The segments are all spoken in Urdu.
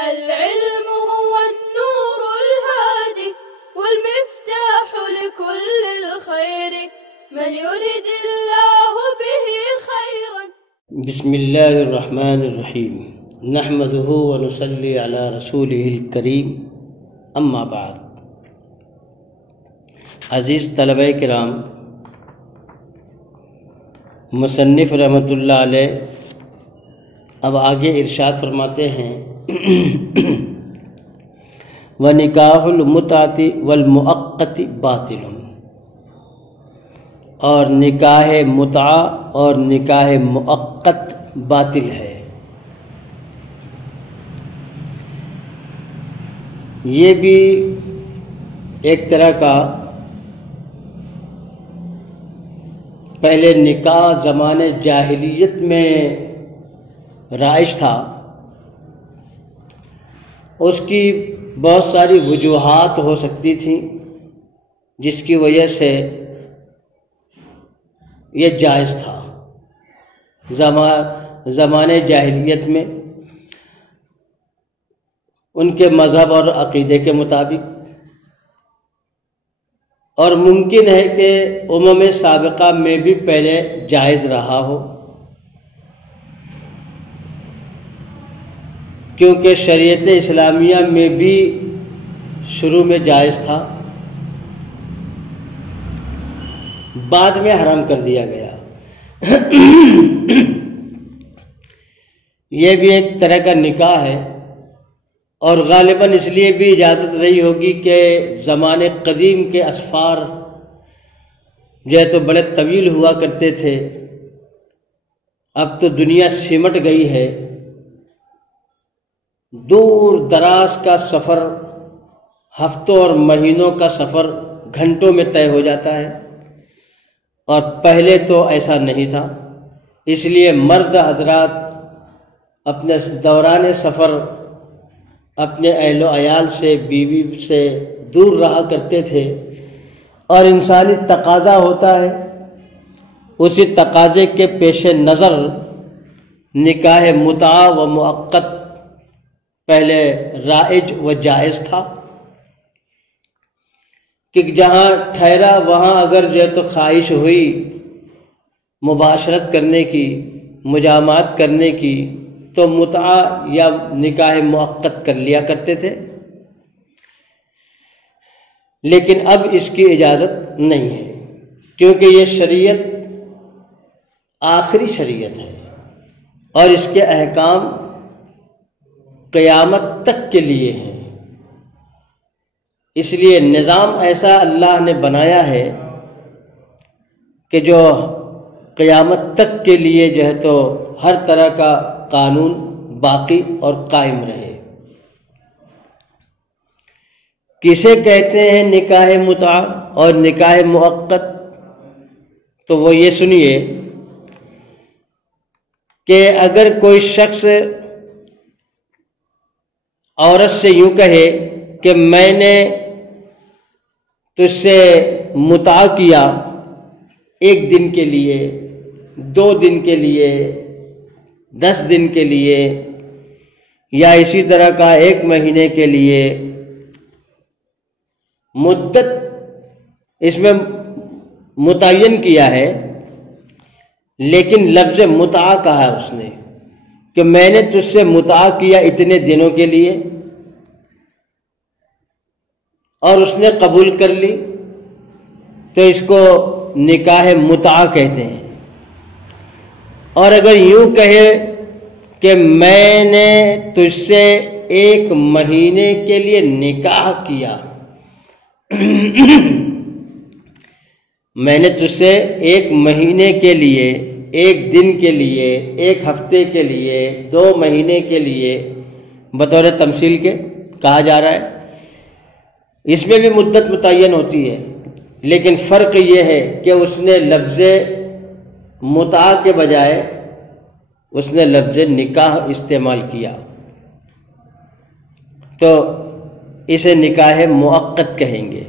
العلم هو النور الهادي والمفتاح لكل الخير من يرد الله به خيرا. بسم اللہ الرحمن الرحیم نحمدہ ونصلی علی رسولہ الکریم اما بعد. عزیز طلبہ کرام، مصنف رحمۃ اللہ علیہ اب آگے ارشاد فرماتے ہیں وَنِكَاحُ الْمُتْعَةِ وَالْمُؤَقَّتِ بَاطِلٌ، اور نکاح متعہ اور نکاح مؤقت باطل ہے. یہ بھی ایک طرح کا پہلے نکاح زمانے جاہلیت میں رائج تھا. اس کی بہت ساری وجوہات ہو سکتی تھیں جس کی وجہ سے یہ جائز تھا زمانے جاہلیت میں ان کے مذہب اور عقیدے کے مطابق، اور ممکن ہے کہ امم سابقہ میں بھی پہلے جائز رہا ہو، کیونکہ شریعت اسلامیہ میں بھی شروع میں جائز تھا، بعد میں حرام کر دیا گیا. یہ بھی ایک طرح کا نکاح ہے، اور غالباً اس لیے بھی اجازت رہی ہوگی کہ زمانے قدیم کے اسفار جو ہے تو بڑے طویل ہوا کرتے تھے. اب تو دنیا سمٹ گئی ہے، دور دراز کا سفر، ہفتوں اور مہینوں کا سفر گھنٹوں میں طے ہو جاتا ہے، اور پہلے تو ایسا نہیں تھا. اس لیے مرد حضرات اپنے دوران سفر اپنے اہل و عیال سے، بیوی سے دور رہا کرتے تھے، اور انسانی تقاضا ہوتا ہے، اسی تقاضے کے پیش نظر نکاح متعہ و مؤقت پہلے رائج و جائز تھا کہ جہاں ٹھہرا وہاں اگر جو ہے تو خواہش ہوئی مباشرت کرنے کی، مجامعات کرنے کی، تو متعہ یا نکاح مؤقت کر لیا کرتے تھے. لیکن اب اس کی اجازت نہیں ہے، کیونکہ یہ شریعت آخری شریعت ہے، اور اس کے احکام قیامت تک کے لیے ہیں. اس لیے نظام ایسا اللہ نے بنایا ہے کہ جو قیامت تک کے لیے جو ہے تو ہر طرح کا قانون باقی اور قائم رہے. کسے کہتے ہیں نکاح متعہ اور نکاح مؤقت؟ تو وہ یہ سنیے کہ اگر کوئی شخص عورت سے یوں کہے کہ میں نے تجھ سے متعہ کیا 1 دن کے لیے، 2 دن کے لیے، 10 دن کے لیے، یا اسی طرح کا 1 مہینے کے لیے، مدت اس میں متعین کیا ہے، لیکن لفظ متعہ کہا ہے اس نے کہ میں نے تجھ سے متعہ کیا اتنے دنوں کے لیے، اور اس نے قبول کر لی، تو اس کو نکاح متعہ کہتے ہیں. اور اگر یوں کہے کہ میں نے تجھ سے 1 مہینے کے لیے نکاح کیا میں نے تجھ سے 1 مہینے کے لیے، 1 دن کے لیے، 1 ہفتے کے لیے، 2 مہینے کے لیے، بطور تمثیل کے کہا جا رہا ہے. اس میں بھی مدت متعین ہوتی ہے، لیکن فرق یہ ہے کہ اس نے لفظ متعہ کے بجائے اس نے لفظ نکاح استعمال کیا، تو اسے نکاح مؤقت کہیں گے.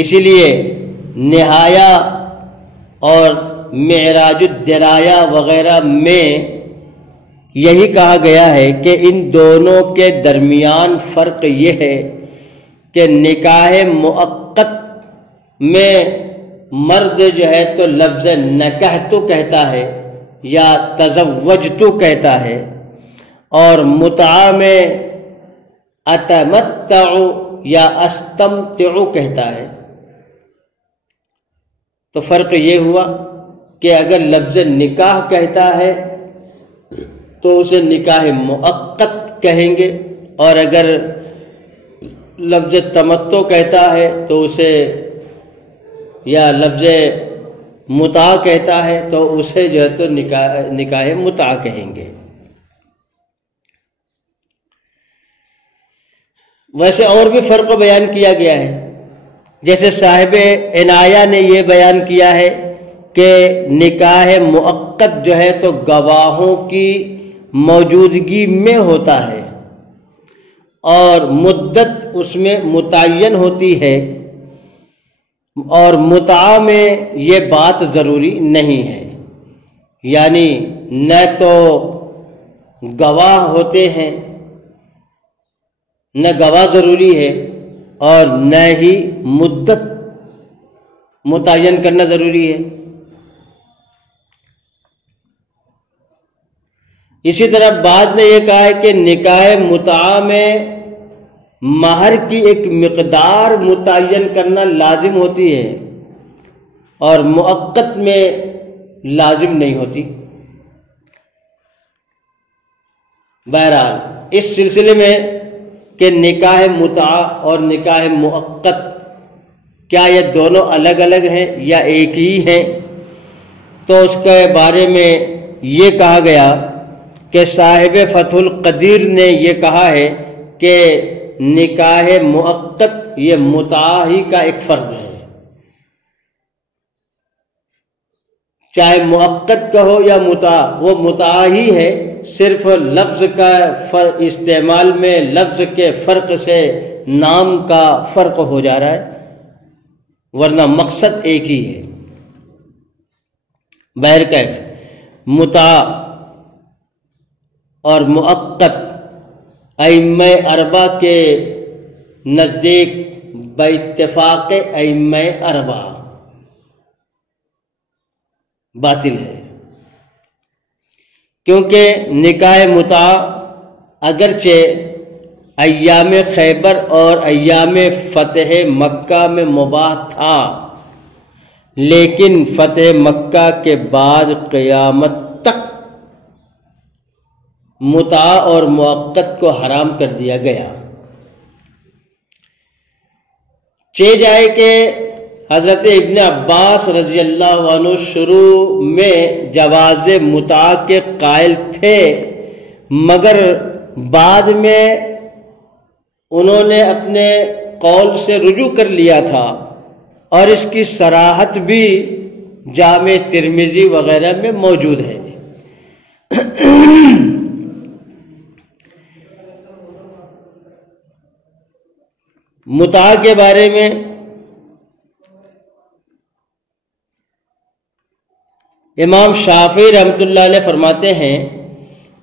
اسی لیے نہایہ اور معراج الدرایا وغیرہ میں یہی کہا گیا ہے کہ ان دونوں کے درمیان فرق یہ ہے کہ نکاح مؤقت میں مرد جو ہے تو لفظ نکحت کہتا ہے یا تزوجت کہتا ہے، اور متعہ میں اتمتع یا استمتع کہتا ہے۔ تو فرق یہ ہوا کہ اگر لفظ نکاح کہتا ہے تو اسے نکاح مؤقت کہیں گے، اور اگر لفظ تمتع کہتا ہے تو اسے، یا لفظ متعہ کہتا ہے تو اسے جو ہے تو نکاح متعہ کہیں گے۔ ویسے اور بھی فرق بیان کیا گیا ہے، جیسے صاحب عنایہ نے یہ بیان کیا ہے کہ نکاح مؤقت جو ہے تو گواہوں کی موجودگی میں ہوتا ہے، اور مدت اس میں متعین ہوتی ہے، اور متعہ میں یہ بات ضروری نہیں ہے، یعنی نہ تو گواہ ہوتے ہیں، نہ گواہ ضروری ہے، اور نہ ہی مدت متعین کرنا ضروری ہے۔ اسی طرح بعض نے یہ کہا ہے کہ نکاح متعہ میں مہر کی ایک مقدار متعین کرنا لازم ہوتی ہے، اور مؤقت میں لازم نہیں ہوتی۔ بہرحال اس سلسلے میں کہ نکاح متعہ اور نکاح مؤقت کیا یہ دونوں الگ الگ ہیں یا ایک ہی ہیں، تو اس کے بارے میں یہ کہا گیا کہ صاحب فتح القدیر نے یہ کہا ہے کہ نکاح مؤقت یہ متعہ ہی کا ایک فرد ہے، چاہے مؤقت کہو یا متعہ، وہ متعہ ہی ہے، صرف لفظ کا استعمال میں لفظ کے فرق سے نام کا فرق ہو جا رہا ہے، ورنہ مقصد ایک ہی ہے۔ بہرکیف متعہ اور مؤقت ائمہ اربعہ کے نزدیک باتفاق ائمہ اربعہ باطل ہے، کیونکہ نکاح متعہ اگرچہ ایام خیبر اور ایام فتح مکہ میں مباح تھا، لیکن فتح مکہ کے بعد قیامت تک متعہ اور مؤقت کو حرام کر دیا گیا۔ چہ جائے کہ حضرت ابن عباس رضی اللہ عنہ شروع میں جواز متعہ کے قائل تھے، مگر بعد میں انہوں نے اپنے قول سے رجوع کر لیا تھا، اور اس کی صراحت بھی جامع ترمذی وغیرہ میں موجود ہے۔ متعہ کے بارے میں امام شافعی رحمۃ اللہ علیہ فرماتے ہیں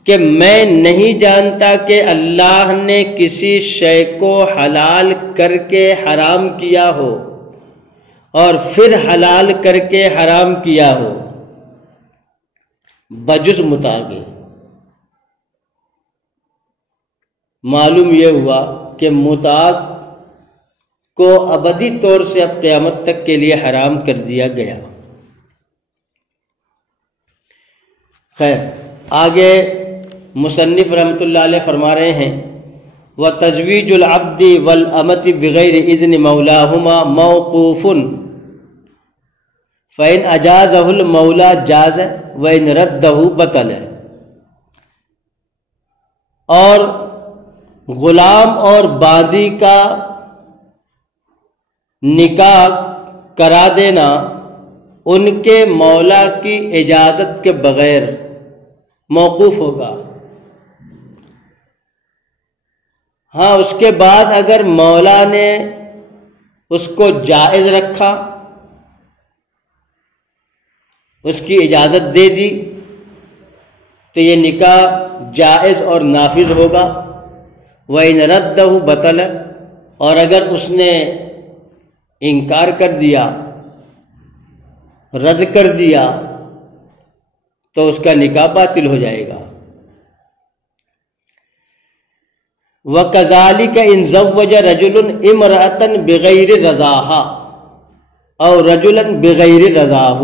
کہ میں نہیں جانتا کہ اللہ نے کسی شے کو حلال کر کے حرام کیا ہو اور پھر حلال کر کے حرام کیا ہو بجز متعہ کے۔ معلوم یہ ہوا کہ متعہ کو ابدی طور سے اب قیامت تک کے لیے حرام کر دیا گیا۔ خیر، آگے مصنف رحمۃ اللہ علیہ فرما رہے ہیں وَتَزْوِيجُ الْعَبْدِ وَالْأَمَةِ بِغَيْرِ إِذْنِ مَوْلَاهُمَا مَوْقُوفٌ فَإِنْ أَجَازَهُ الْمَوْلَى جَازَ وَإِنْ رَدَّهُ بَطَلَ۔ اور غلام اور باندی کا نکاح کرا دینا ان کے مولا کی اجازت کے بغیر موقوف ہوگا۔ ہاں، اس کے بعد اگر مولا نے اس کو جائز رکھا، اس کی اجازت دے دی، تو تو یہ نکاح جائز اور نافذ ہوگا۔ وَإِنْ رَدَّهُ بَطَلَ، اور اگر اس نے انکار کر دیا، رد کر دیا، تو اس کا نکاح باطل ہو جائے گا۔ وَكَذَلِكَ إِنْ زَوَّجَ رَجُلٌ امْرَأَةً بِغَيْرِ رَضَاهَا أَوْ رَجُلًا بِغَيْرِ رَضَاهُ،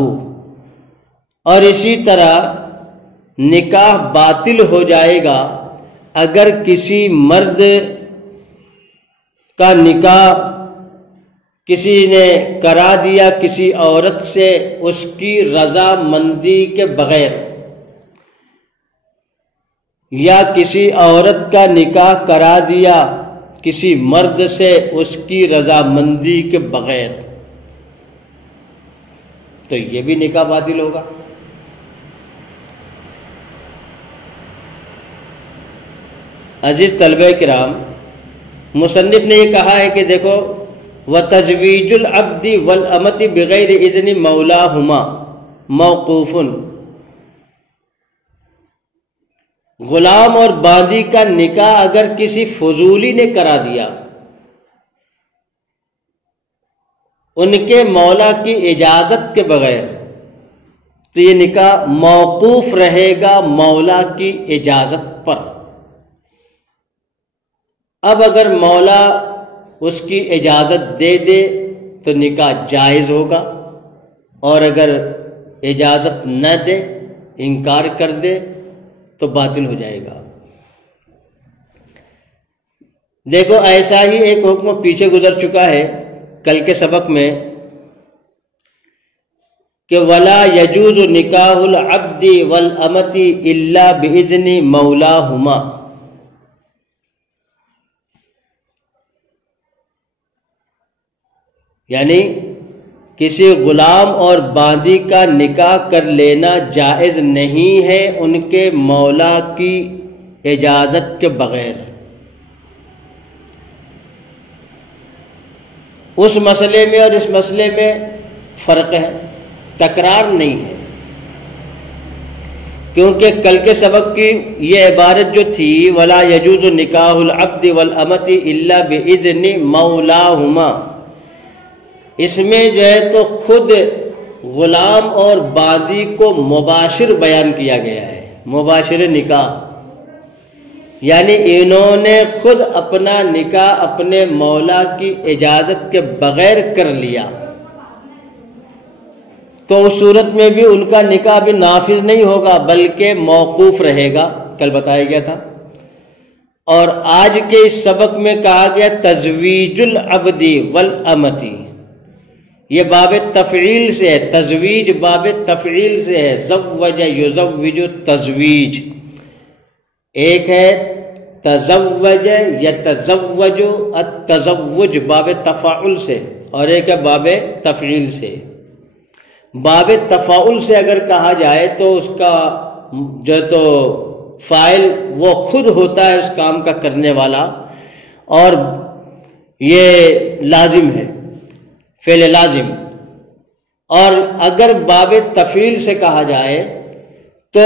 اور اسی طرح نکاح باطل ہو جائے گا اگر کسی مرد کا نکاح کسی نے کرا دیا کسی عورت سے اس کی رضا مندی کے بغیر، یا کسی عورت کا نکاح کرا دیا کسی مرد سے اس کی رضا مندی کے بغیر، تو یہ بھی نکاح باطل ہوگا۔ عزیز طلبہ کرام، مصنف نے یہ کہا ہے کہ دیکھو، وَتَزْوِيجُ الْعَبْدِ وَالْأَمَةِ بِغَيْرِ إِذْنِ مَوْلَاهُمَا مَوْقُوفٌ، غلام اور باندی کا نکاح اگر کسی فضولی نے کرا دیا ان کے مولا کی اجازت کے بغیر، تو یہ نکاح موقوف رہے گا مولا کی اجازت پر۔ اب اگر مولا اس کی اجازت دے دے تو نکاح جائز ہوگا، اور اگر اجازت نہ دے، انکار کر دے، تو باطل ہو جائے گا۔ دیکھو، ایسا ہی ایک حکم پیچھے گزر چکا ہے کل کے سبق میں کہ وَلَا يَجُوزُ نِكَاحُ الْعَبْدِ وَالْأَمَةِ إِلَّا بِإِذْنِ مَوْلَاهُمَا، یعنی کسی غلام اور باندی کا نکاح کر لینا جائز نہیں ہے ان کے مولا کی اجازت کے بغیر۔ اس مسئلے میں اور اس مسئلے میں فرق ہے، تکرار نہیں ہے، کیونکہ کل کے سبق کی یہ عبارت جو تھی وَلَا يَجُوزُ نِكَاحُ الْعَبْدِ وَالْأَمَةِ إِلَّا بِإِذْنِ مَوْلَاهُمَا، اس میں جو ہے تو خود غلام اور باندی کو مباشر بیان کیا گیا ہے، مباشر نکاح، یعنی انہوں نے خود اپنا نکاح اپنے مولا کی اجازت کے بغیر کر لیا، تو اس صورت میں بھی ان کا نکاح بھی نافذ نہیں ہوگا بلکہ موقوف رہے گا، کل بتایا گیا تھا۔ اور آج کے اس سبق میں کہا گیا تزویج العبد والامۃ، یہ باب تفعیل سے ہے، تزویج باب تفعیل سے ہے، زوج یزوج تزویج، ایک ہے تزوج یتزوج التزوج باب تفاعل سے، اور ایک ہے باب تفعیل سے۔ باب تفاعل سے اگر کہا جائے تو اس کا جو تو فاعل وہ خود ہوتا ہے اس کام کا کرنے والا، اور یہ لازم ہے، فعل لازم۔ اور اگر باب تفعیل سے کہا جائے تو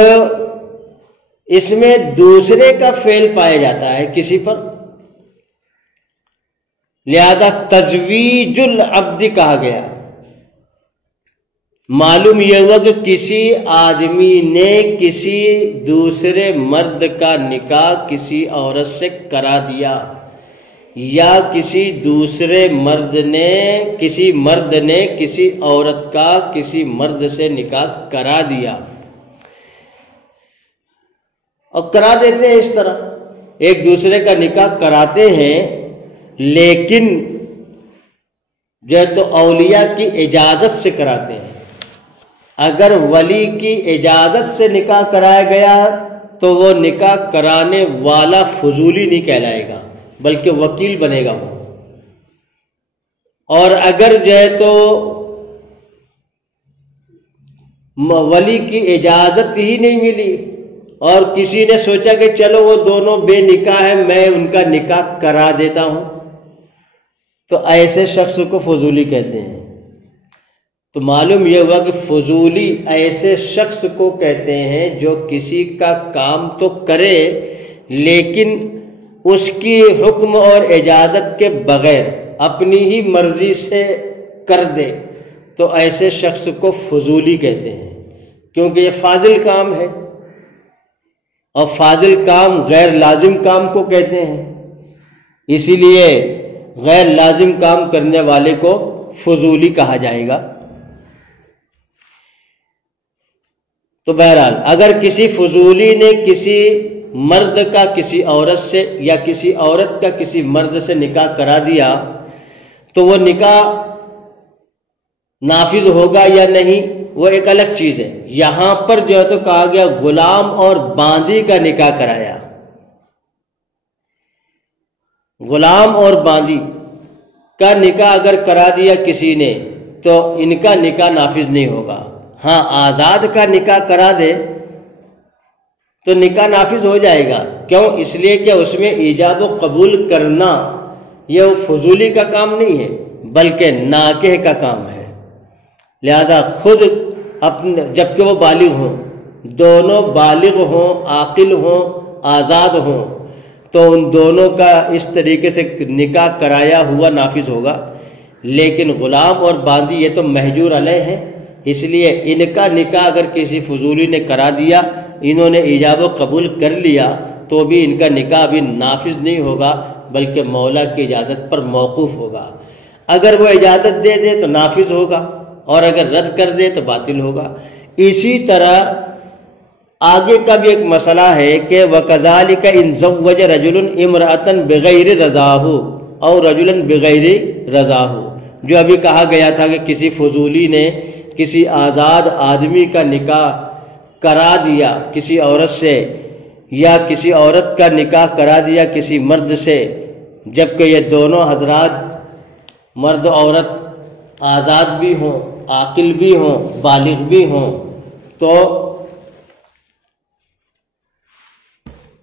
اس میں دوسرے کا فعل پایا جاتا ہے کسی پر، لہذا تزویج العبد کہا گیا۔ معلوم یہ ہوا کہ کسی آدمی نے کسی دوسرے مرد کا نکاح کسی عورت سے کرا دیا، یا کسی دوسرے مرد نے کسی عورت کا کسی مرد سے نکاح کرا دیا، اور کرا دیتے ہیں اس طرح ایک دوسرے کا نکاح کراتے ہیں، لیکن جو ہے تو اولیاء کی اجازت سے کراتے ہیں۔ اگر ولی کی اجازت سے نکاح کرایا گیا تو وہ نکاح کرانے والا فضولی نہیں کہلائے گا بلکہ وکیل بنے گا وہ۔ اور اگر جو ہے تو ولی کی اجازت ہی نہیں ملی اور کسی نے سوچا کہ چلو وہ دونوں بے نکاح ہیں، میں ان کا نکاح کرا دیتا ہوں، تو ایسے شخص کو فضولی کہتے ہیں۔ تو معلوم یہ ہوا کہ فضولی ایسے شخص کو کہتے ہیں جو کسی کا کام تو کرے لیکن اس کی حکم اور اجازت کے بغیر اپنی ہی مرضی سے کر دے، تو ایسے شخص کو فضولی کہتے ہیں، کیونکہ یہ فاضل کام ہے، اور فاضل کام غیر لازم کام کو کہتے ہیں، اسی لیے غیر لازم کام کرنے والے کو فضولی کہا جائے گا۔ تو بہرحال اگر کسی فضولی نے کسی مرد کا کسی عورت سے یا کسی عورت کا کسی مرد سے نکاح کرا دیا تو وہ نکاح نافذ ہوگا یا نہیں وہ ایک الگ چیز ہے۔ یہاں پر جو ہے تو کہا گیا غلام اور باندی کا نکاح کرایا، غلام اور باندی کا نکاح اگر کرا دیا کسی نے تو ان کا نکاح نافذ نہیں ہوگا۔ ہاں آزاد کا نکاح کرا دے تو نکاح نافذ ہو جائے گا، کیوں؟ اس لیے کہ اس میں ایجاب و قبول کرنا یہ فضولی کا کام نہیں ہے بلکہ ناکح کا کام ہے، لہذا خود اپنے جبکہ وہ بالغ ہوں، دونوں بالغ ہوں، عاقل ہوں، آزاد ہوں، تو ان دونوں کا اس طریقے سے نکاح کرایا ہوا نافذ ہوگا۔ لیکن غلام اور باندی یہ تو محجور علیہ ہیں، اس لیے ان کا نکاح اگر کسی فضولی نے کرا دیا، انہوں نے ایجاب و قبول کر لیا، تو بھی ان کا نکاح بھی نافذ نہیں ہوگا بلکہ مولا کی اجازت پر موقوف ہوگا۔ اگر وہ اجازت دے دے تو نافذ ہوگا اور اگر رد کر دے تو باطل ہوگا۔ اسی طرح آگے کا بھی ایک مسئلہ ہے کہ وَكَذَلِكَ إِن زَوَّجَ رَجُلٌ امْرَأَةً بِغَيْرِ رَضَاهُ اور رَجُلًا بِغَيْرِ رَضَاهُ، جو ابھی کہا گیا تھا کہ کسی فضولی نے کسی آزاد آدمی کا نکاح کرا دیا کسی عورت سے، یا کسی عورت کا نکاح کرا دیا کسی مرد سے، جبکہ یہ دونوں حضرات مرد عورت آزاد بھی ہوں، عاقل بھی ہوں، بالغ بھی ہوں، تو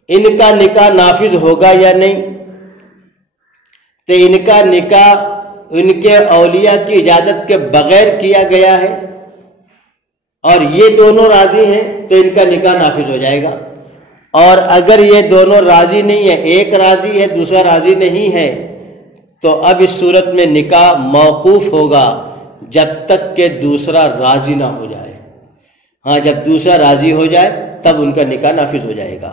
ان کا نکاح نافذ ہوگا یا نہیں؟ تو ان کا نکاح ان کے اولیاء کی اجازت کے بغیر کیا گیا ہے اور یہ دونوں راضی ہیں تو ان کا نکاح نافذ ہو جائے گا، اور اگر یہ دونوں راضی نہیں ہیں، ایک راضی ہے دوسرا راضی نہیں ہے، تو اب اس صورت میں نکاح موقوف ہوگا جب تک کہ دوسرا راضی نہ ہو جائے۔ ہاں جب دوسرا راضی ہو جائے تب ان کا نکاح نافذ ہو جائے گا،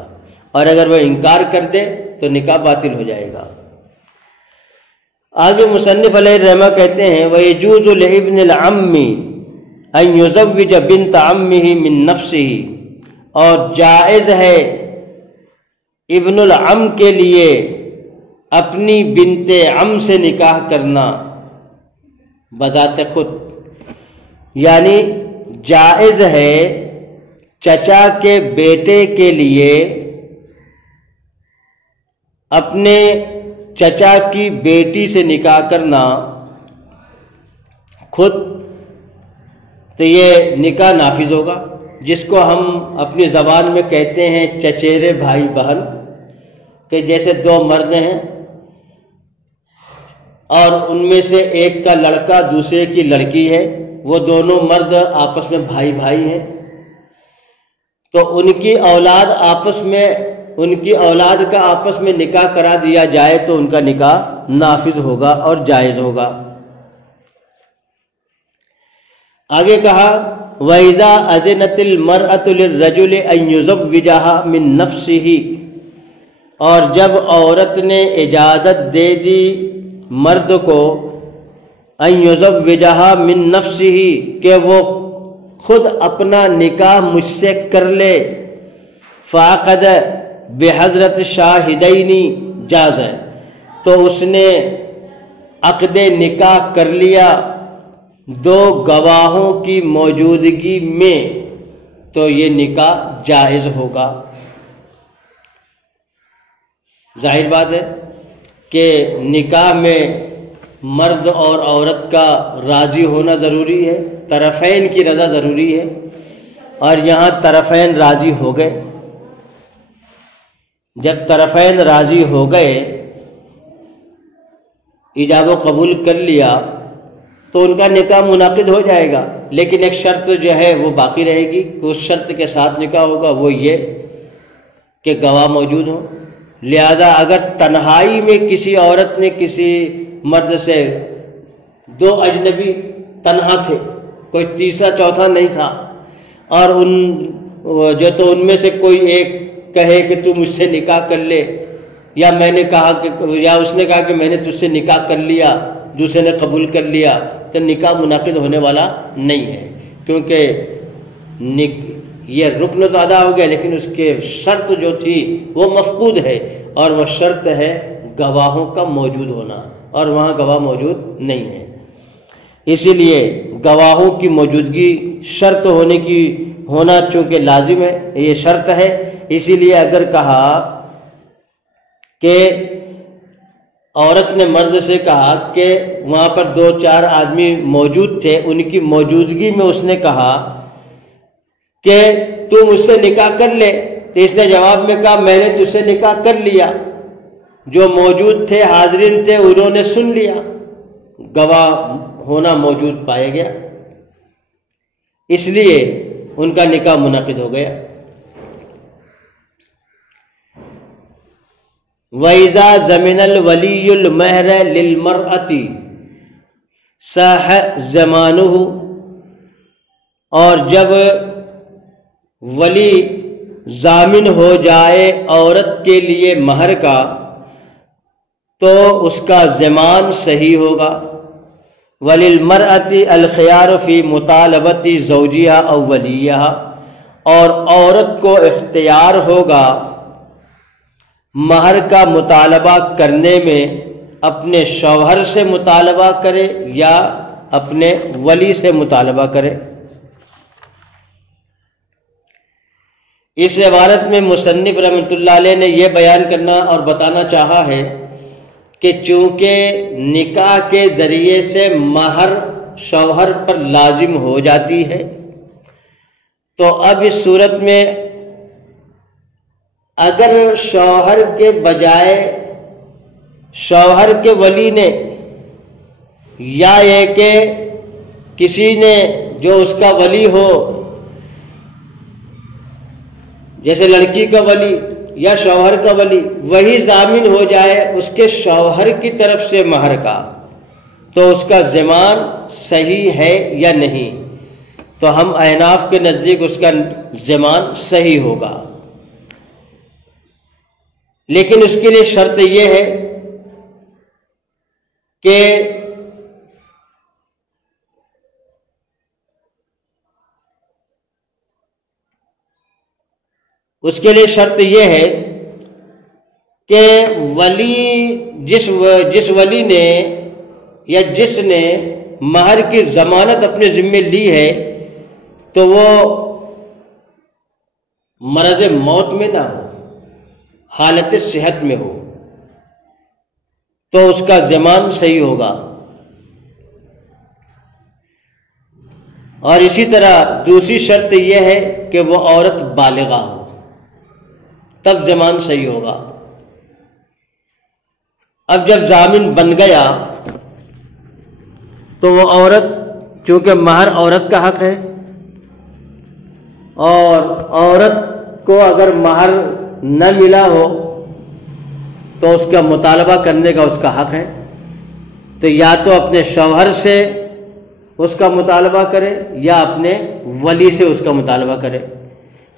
اور اگر وہ انکار کر دے تو نکاح باطل ہو جائے گا۔ آگے مصنف علیہ الرحمہ کہتے ہیں وَيَجُوزُ لِابْنِ الْعَمِّ أَن يُزَوِّجَ بِنْتَ عَمِّهِ مِن نَفْسِهِ، اور جائز ہے ابن العم کے لیے اپنی بنت عم سے نکاح کرنا بذات خود، یعنی جائز ہے چچا کے بیٹے کے لیے اپنے چچا کی بیٹی سے نکاح کرنا خود، تو یہ نکاح نافذ ہوگا، جس کو ہم اپنی زبان میں کہتے ہیں چچیرے بھائی بہن، کہ جیسے دو مرد ہیں اور ان میں سے ایک کا لڑکا دوسرے کی لڑکی ہے، وہ دونوں مرد آپس میں بھائی بھائی ہیں، تو ان کی اولاد کا آپس میں نکاح کرا دیا جائے تو ان کا نکاح نافذ ہوگا اور جائز ہوگا۔ آگے کہا وَإِذَا أَذِنَتِ الْمَرْأَةُ لِلرَّجُلِ أَن يُزَوِّجَهَا مِن نَفْسِهِ، اور جب عورت نے اجازت دے دی مرد کو أن يُزَوِّجَهَا مِن نَفْسِهِ کہ وہ خود اپنا نکاح مجھ سے کر لے، فَعَقَدَ بِحَضْرَةِ الشَّاهِدَيْنِ جاز ہے، تو اس نے عقد نکاح کر لیا دو گواہوں کی موجودگی میں، تو یہ نکاح جائز ہوگا۔ ظاہر بات ہے کہ نکاح میں مرد اور عورت کا راضی ہونا ضروری ہے، طرفین کی رضا ضروری ہے، اور یہاں طرفین راضی ہو گئے۔ جب طرفین راضی ہو گئے، ایجاب و قبول کر لیا، تو ان کا نکاح منعقد ہو جائے گا، لیکن ایک شرط جو ہے وہ باقی رہے گی کہ اس شرط کے ساتھ نکاح ہوگا، وہ یہ کہ گواہ موجود ہوں۔ لہذا اگر تنہائی میں کسی عورت نے کسی مرد سے، دو اجنبی تنہا تھے، کوئی تیسرا چوتھا نہیں تھا، اور ان میں سے کوئی ایک کہے کہ تو مجھ سے نکاح کر لے، یا میں نے کہا کہ، یا اس نے کہا کہ میں نے تجھ سے نکاح کر لیا، دوسرے نے قبول کر لیا، تو نکاح منعقد ہونے والا نہیں ہے، کیونکہ یہ رکن تو ادا ہو گیا، لیکن اس کے شرط جو تھی وہ مفقود ہے، اور وہ شرط ہے گواہوں کا موجود ہونا، اور وہاں گواہ موجود نہیں ہے۔ اسی لیے گواہوں کی موجودگی شرط ہونا چونکہ لازم ہے، یہ شرط ہے، اسی لیے اگر کہا کہ عورت نے مرد سے کہا کہ وہاں پر 2-4 آدمی موجود تھے، ان کی موجودگی میں اس نے کہا کہ تو مجھ سے نکاح کر لے، تو اس نے جواب میں کہا میں نے تجھ سے نکاح کر لیا، جو موجود تھے حاضرین تھے انہوں نے سن لیا، گواہ ہونا موجود پایا گیا، اس لیے ان کا نکاح منعقد ہو گیا۔ وَإِذَا زَمِنَ الْوَلِيُّ الْمَهْرَ لِلْمَرْأَةِ صَحَّ زَمَانُهُ، اور جب ولی ضامن ہو جائے عورت کے لیے مہر کا تو اس کا زمان صحیح ہوگا۔ وَلِلْمَرْأَةِ الْخِيَارُ فِي مُطَالَبَةِ زَوْجِهَا أَوْ وَلِيِّهَا، اور عورت کو اختیار ہوگا مہر کا مطالبہ کرنے میں اپنے شوہر سے مطالبہ کرے یا اپنے ولی سے مطالبہ کرے۔ اس عبارت میں مصنف رحمۃ اللہ علیہ نے یہ بیان کرنا اور بتانا چاہا ہے کہ چونکہ نکاح کے ذریعے سے مہر شوہر پر لازم ہو جاتی ہے، تو اب اس صورت میں اگر شوہر کے بجائے شوہر کے ولی نے، یا یہ کہ کسی نے جو اس کا ولی ہو، جیسے لڑکی کا ولی یا شوہر کا ولی، وہی ضامن ہو جائے اس کے شوہر کی طرف سے مہر کا، تو اس کا زمان صحیح ہے یا نہیں؟ تو ہم احناف کے نزدیک اس کا زمان صحیح ہوگا، لیکن اس کے لیے شرط یہ ہے کہ ولی جس ولی نے یا جس نے مہر کی ضمانت اپنے ذمے لی ہے تو وہ مرض موت میں نہ ہو، حالت صحت میں ہو، تو اس کا زمان صحیح ہوگا۔ اور اسی طرح دوسری شرط یہ ہے کہ وہ عورت بالغہ ہو، تب زمان صحیح ہوگا۔ اب جب ضامن بن گیا تو وہ عورت، چونکہ مہر عورت کا حق ہے، اور عورت کو اگر مہر نہ ملا ہو تو اس کا مطالبہ کرنے کا اس کا حق ہے، تو یا تو اپنے شوہر سے اس کا مطالبہ کرے یا اپنے ولی سے اس کا مطالبہ کرے۔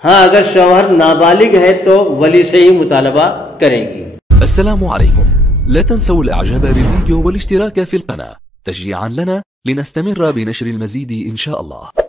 ہاں اگر شوہر نابالغ ہے تو ولی سے ہی مطالبہ کرے گی۔ السلام علیکم، لا تنسوا الاعجاب بالفيديو والاشتراك في القناة تشجيعا لنا لنستمر بنشر المزيد ان شاء الله۔